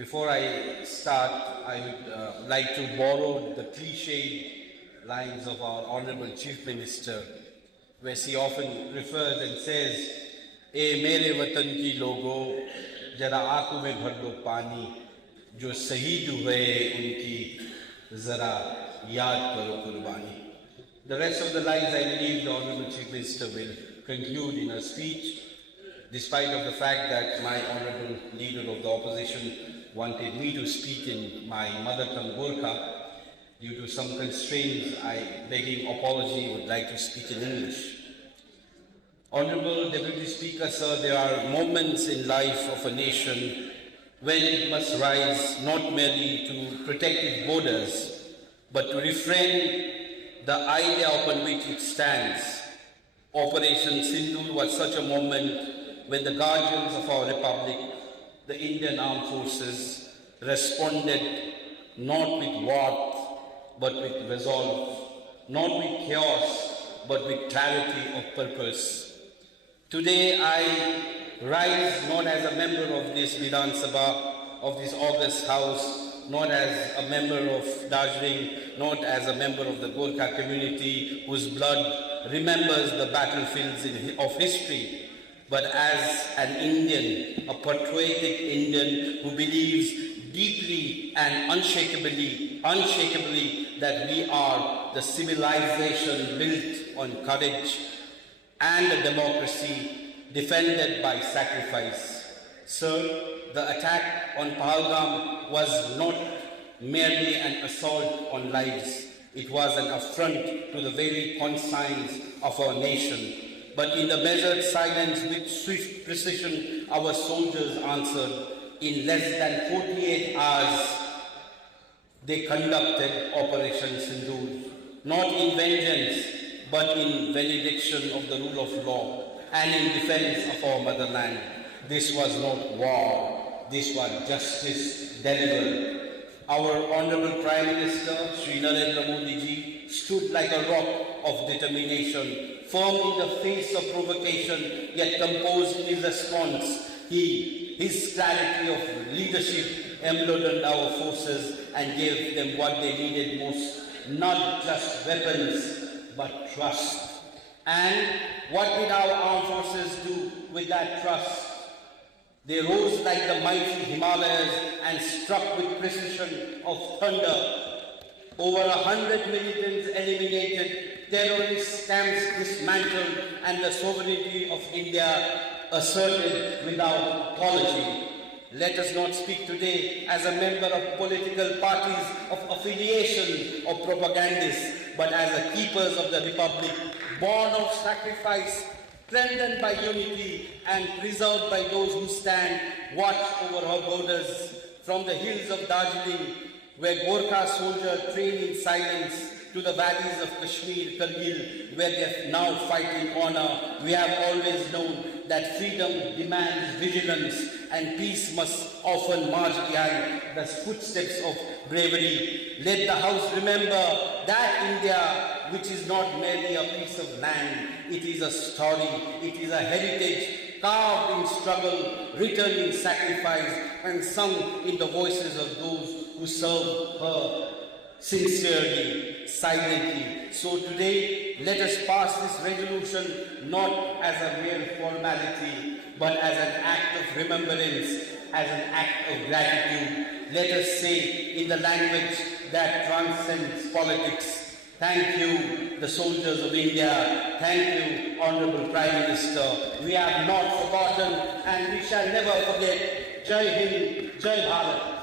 Before I start, I would like to borrow the cliched lines of our Honorable Chief Minister, where she often refers and says, "ए मेरे वतन की लोगों, जरा आंखों में भर लो पानी, जो शहीद हुए उनकी जरा याद करो कुर्बानी." The rest of the lines, I believe, the Honorable Chief Minister will conclude in her speech, despite of the fact that my Honorable Leader of the Opposition wanted me to speak in my mother tongue Gorkha. Due to some constraints, I, begging apology, would like to speak in English. Honorable Deputy Speaker, sir, there are moments in life of a nation when it must rise not merely to protect its borders, but to refrain the idea upon which it stands. Operation Sindoor was such a moment when the guardians of our republic, the Indian Armed Forces, responded not with wrath, but with resolve, not with chaos, but with clarity of purpose. Today I rise not as a member of this Vidhan Sabha, of this august house, not as a member of Darjeeling, not as a member of the Gorkha community whose blood remembers the battlefields of history, but as an Indian, a patriotic Indian who believes deeply and unshakably that we are the civilization built on courage and a democracy defended by sacrifice. Sir, the attack on Pahalgam was not merely an assault on lives. It was an affront to the very conscience of our nation. But in the measured silence with swift precision, our soldiers answered. In less than 48 hours, they conducted Operation Sindoor, not in vengeance, but in valediction of the rule of law and in defense of our motherland. This was not war, this was justice delivered. Our Honorable Prime Minister, Shri Narendra Modi ji, stood like a rock of determination, firm in the face of provocation, yet composed in his response. His clarity of leadership emboldened our forces and gave them what they needed most, not just weapons, but trust. And what did our armed forces do with that trust? They rose like the mighty Himalayas and struck with precision of thunder. Over 100 militants eliminated, terrorist camps dismantled, and the sovereignty of India asserted without apology. Let us not speak today as a member of political parties of affiliation or propagandists, but as the keepers of the republic, born of sacrifice, strengthened by unity, and preserved by those who stand watch over our borders. From the hills of Darjeeling, where Gorkha soldiers train in silence, to the valleys of Kashmir, Kargil, where they now fight in honor, we have always known that freedom demands vigilance and peace must often march behind the footsteps of bravery. Let the House remember that India, which is not merely a piece of land, it is a story, it is a heritage carved in struggle, written in sacrifice, and sung in the voices of those who serve her sincerely, silently. So today, let us pass this resolution not as a mere formality, but as an act of remembrance, as an act of gratitude. Let us say in the language that transcends politics, thank you, the soldiers of India. Thank you, Honorable Prime Minister. We have not forgotten and we shall never forget. Jai Hind, Jai Bharat.